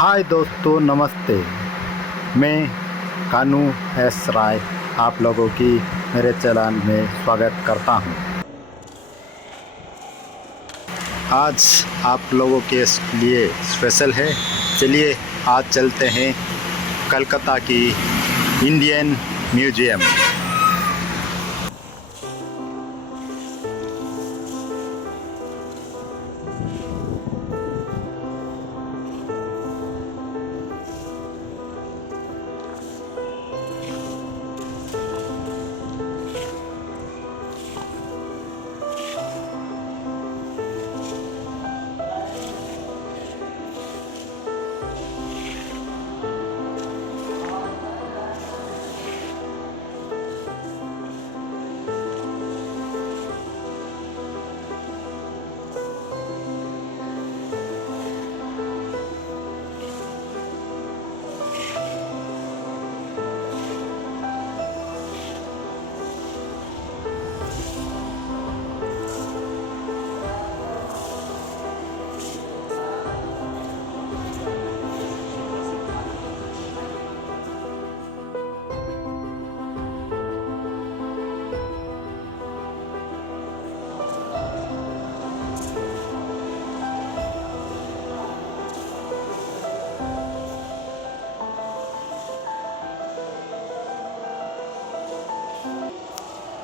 हाय दोस्तों, नमस्ते। मैं कानू एस राय आप लोगों की मेरे चैनल में स्वागत करता हूं। आज आप लोगों के लिए स्पेशल है। चलिए आज चलते हैं कलकत्ता की इंडियन म्यूजियम।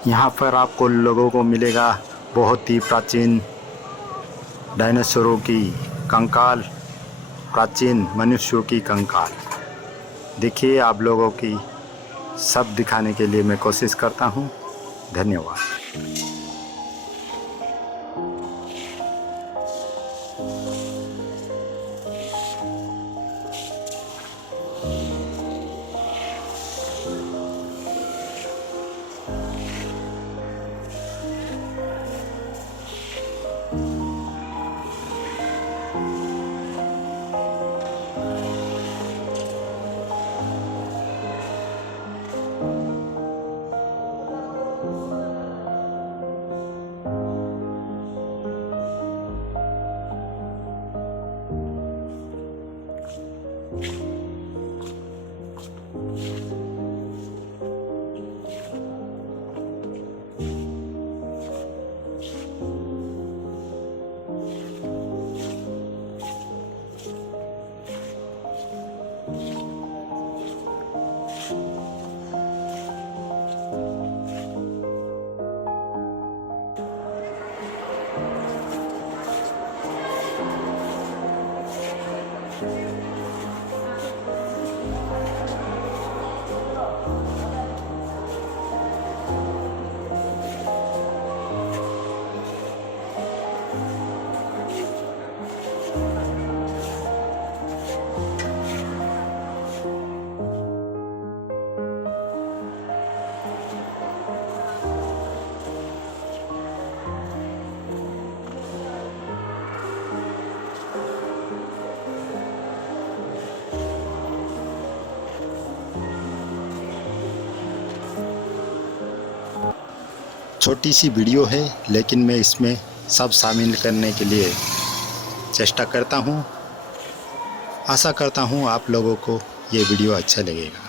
यहाँ पर आपको लोगों को मिलेगा बहुत ही प्राचीन डायनासोरों की कंकाल, प्राचीन मनुष्यों की कंकाल। देखिए, आप लोगों की सब दिखाने के लिए मैं कोशिश करता हूँ। धन्यवाद। छोटी सी वीडियो है, लेकिन मैं इसमें सब शामिल करने के लिए चेष्टा करता हूँ। आशा करता हूँ आप लोगों को ये वीडियो अच्छा लगेगा।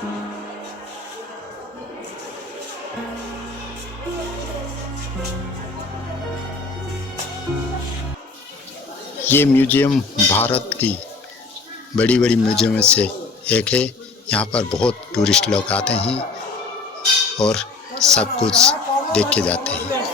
ये म्यूजियम भारत की बड़ी बड़ी म्यूजियम में से एक है। यहाँ पर बहुत टूरिस्ट लोग आते हैं और सब कुछ देख के जाते हैं।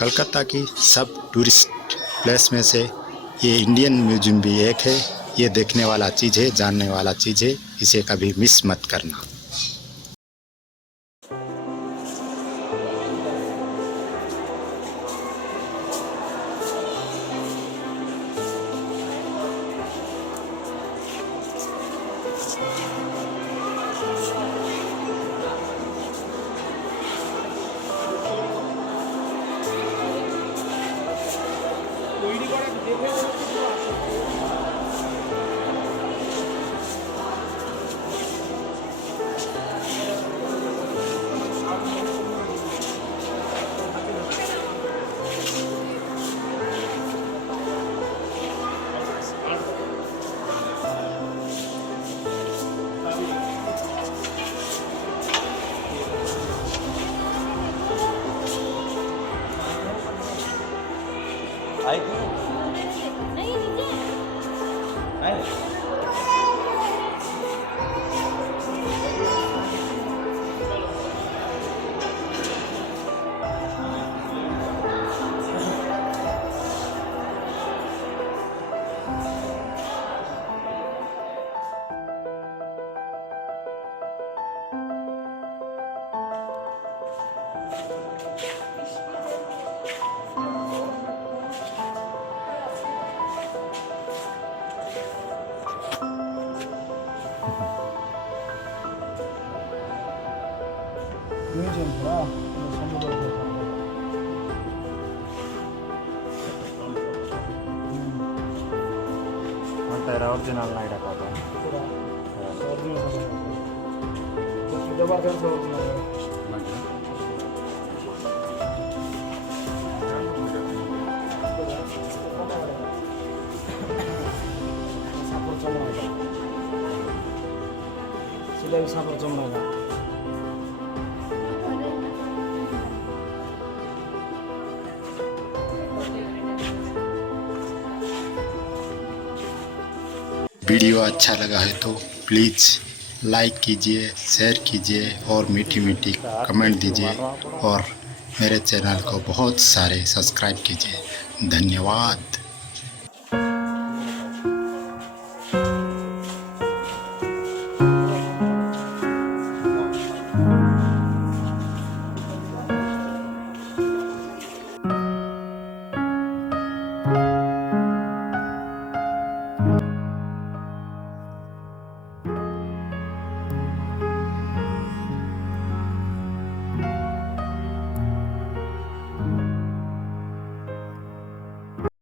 कलकत्ता की सब टूरिस्ट प्लेस में से ये इंडियन म्यूजियम भी एक है। ये देखने वाला चीज़ है, जानने वाला चीज़ है, इसे कभी मिस मत करना। ओरिजिनल नहीं रखा था। वीडियो अच्छा लगा है तो प्लीज़ लाइक कीजिए, शेयर कीजिए और मीठी मीठी कमेंट दीजिए और मेरे चैनल को बहुत सारे सब्सक्राइब कीजिए। धन्यवाद।